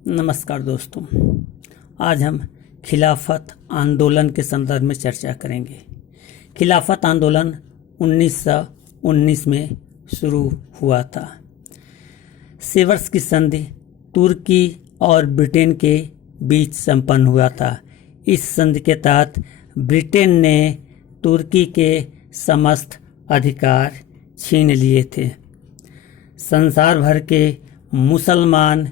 नमस्कार दोस्तों, आज हम खिलाफत आंदोलन के संदर्भ में चर्चा करेंगे। खिलाफत आंदोलन 1919 में शुरू हुआ था। सेवर्स की संधि तुर्की और ब्रिटेन के बीच संपन्न हुआ था। इस संधि के तहत ब्रिटेन ने तुर्की के समस्त अधिकार छीन लिए थे। संसार भर के मुसलमान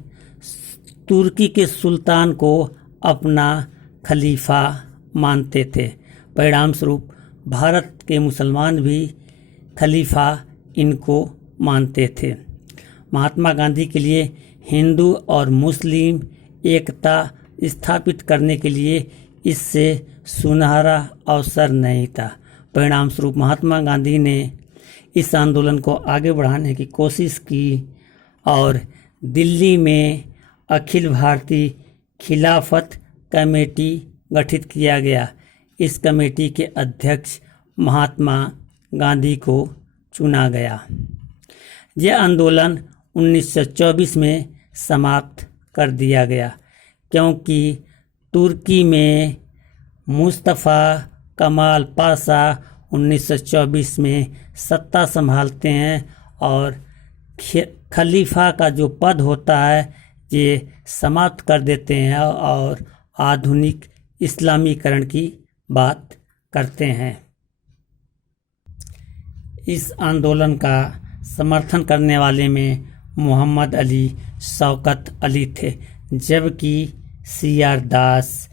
तुर्की के सुल्तान को अपना खलीफा मानते थे। परिणाम स्वरूप भारत के मुसलमान भी खलीफा इनको मानते थे। महात्मा गांधी के लिए हिंदू और मुस्लिम एकता स्थापित करने के लिए इससे सुनहरा अवसर नहीं था। परिणाम स्वरूप महात्मा गांधी ने इस आंदोलन को आगे बढ़ाने की कोशिश की और दिल्ली में अखिल भारतीय खिलाफत कमेटी गठित किया गया। इस कमेटी के अध्यक्ष महात्मा गांधी को चुना गया। यह आंदोलन 1924 में समाप्त कर दिया गया, क्योंकि तुर्की में मुस्तफ़ा कमाल पाशा 1924 में सत्ता संभालते हैं और खलीफा का जो पद होता है ये समाप्त कर देते हैं और आधुनिक इस्लामीकरण की बात करते हैं। इस आंदोलन का समर्थन करने वाले में मोहम्मद अली, शौकत अली थे, जबकि CR दास,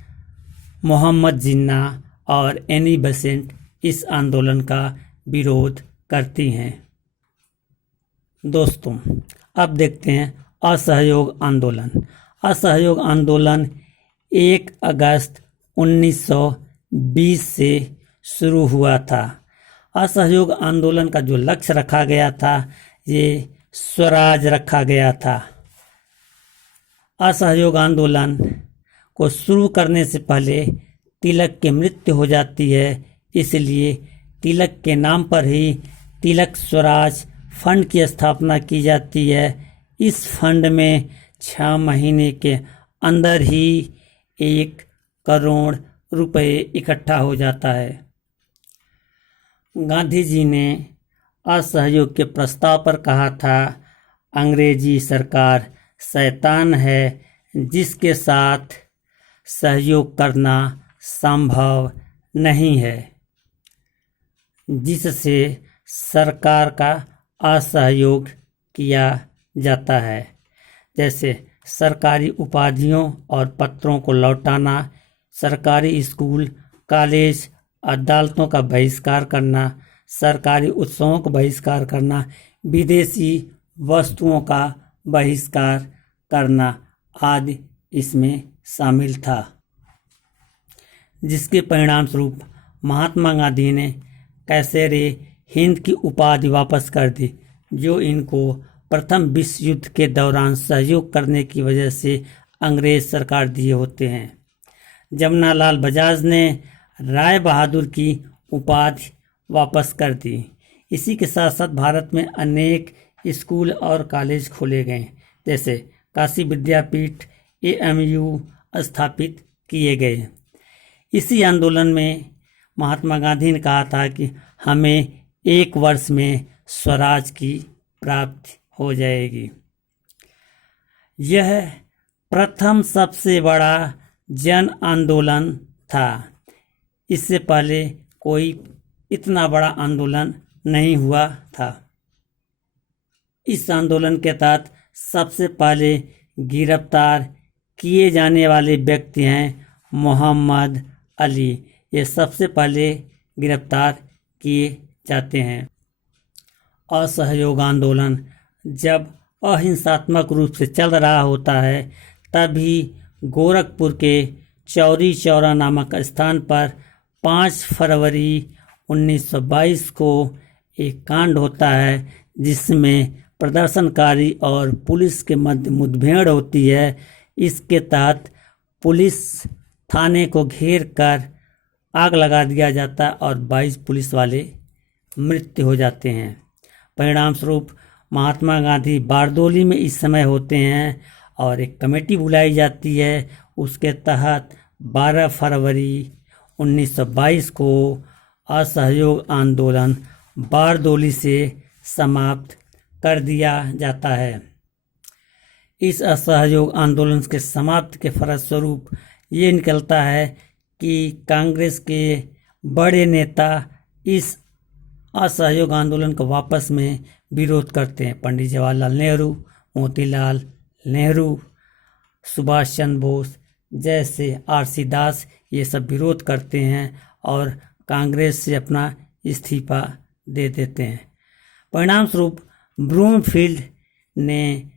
मोहम्मद जिन्ना और एनी बेसेंट इस आंदोलन का विरोध करती हैं। दोस्तों, अब देखते हैं असहयोग आंदोलन। असहयोग आंदोलन 1 अगस्त 1920 से शुरू हुआ था। असहयोग आंदोलन का जो लक्ष्य रखा गया था ये स्वराज रखा गया था। असहयोग आंदोलन को शुरू करने से पहले तिलक की मृत्यु हो जाती है, इसलिए तिलक के नाम पर ही तिलक स्वराज फंड की स्थापना की जाती है। इस फंड में 6 महीने के अंदर ही 1 करोड़ रुपए इकट्ठा हो जाता है। गांधी जी ने असहयोग के प्रस्ताव पर कहा था, अंग्रेजी सरकार शैतान है जिसके साथ सहयोग करना संभव नहीं है, जिससे सरकार का असहयोग किया जाता है, जैसे सरकारी उपाधियों और पत्रों को लौटाना, सरकारी स्कूल, कॉलेज, अदालतों का बहिष्कार करना, सरकारी उत्सवों का बहिष्कार करना, विदेशी वस्तुओं का बहिष्कार करना आदि इसमें शामिल था। जिसके परिणाम स्वरूप महात्मा गांधी ने कैसरे हिंद की उपाधि वापस कर दी, जो इनको प्रथम विश्व युद्ध के दौरान सहयोग करने की वजह से अंग्रेज सरकार दिए होते हैं। जमनालाल बजाज ने राय बहादुर की उपाधि वापस कर दी। इसी के साथ साथ भारत में अनेक स्कूल और कॉलेज खोले गए, जैसे काशी विद्यापीठ, AMU स्थापित किए गए। इसी आंदोलन में महात्मा गांधी ने कहा था कि हमें 1 वर्ष में स्वराज की प्राप्ति हो जाएगी। यह प्रथम सबसे बड़ा जन आंदोलन था। इससे पहले कोई इतना बड़ा आंदोलन नहीं हुआ था। इस आंदोलन के तहत सबसे पहले गिरफ्तार किए जाने वाले व्यक्ति हैं मोहम्मद अली। ये सबसे पहले गिरफ्तार किए जाते हैं। असहयोग आंदोलन जब अहिंसात्मक रूप से चल रहा होता है, तभी गोरखपुर के चौरी चौरा नामक स्थान पर 5 फरवरी 1922 को एक कांड होता है, जिसमें प्रदर्शनकारी और पुलिस के मध्य मुठभेड़ होती है। इसके तहत पुलिस थाने को घेर कर आग लगा दिया जाता है और 22 पुलिस वाले मृत्यु हो जाते हैं। परिणाम स्वरूप महात्मा गांधी बारदोली में इस समय होते हैं और एक कमेटी बुलाई जाती है। उसके तहत 12 फरवरी 1922 को असहयोग आंदोलन बारदोली से समाप्त कर दिया जाता है। इस असहयोग आंदोलन के समाप्त के फलस्वरूप ये निकलता है कि कांग्रेस के बड़े नेता इस असहयोग आंदोलन को वापस में विरोध करते हैं। पंडित जवाहरलाल नेहरू, मोतीलाल नेहरू, सुभाष चंद्र बोस जैसे आर.सी. दास ये सब विरोध करते हैं और कांग्रेस से अपना इस्तीफा दे देते हैं। परिणाम स्वरूप ब्रूमफील्ड ने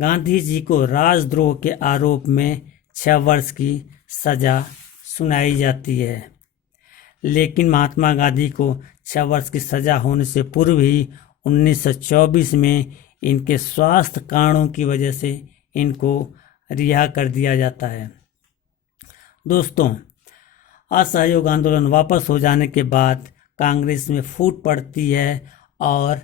गांधी जी को राजद्रोह के आरोप में 6 वर्ष की सजा सुनाई जाती है। लेकिन महात्मा गांधी को 6 वर्ष की सजा होने से पूर्व ही 1924 में इनके स्वास्थ्य कारणों की वजह से इनको रिहा कर दिया जाता है। दोस्तों, असहयोग आंदोलन वापस हो जाने के बाद कांग्रेस में फूट पड़ती है और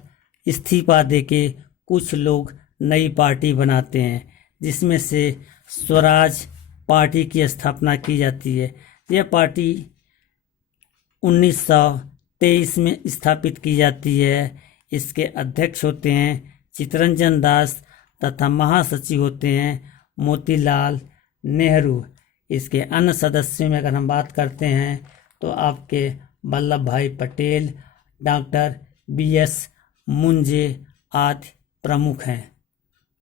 इस्तीफा देके कुछ लोग नई पार्टी बनाते हैं, जिसमें से स्वराज पार्टी की स्थापना की जाती है। यह पार्टी 1923 में स्थापित की जाती है। इसके अध्यक्ष होते हैं चित्तरंजन दास तथा महासचिव होते हैं मोतीलाल नेहरू। इसके अन्य सदस्यों में अगर हम बात करते हैं तो आपके वल्लभ भाई पटेल, डॉक्टर B.S. मुंजे आदि प्रमुख हैं।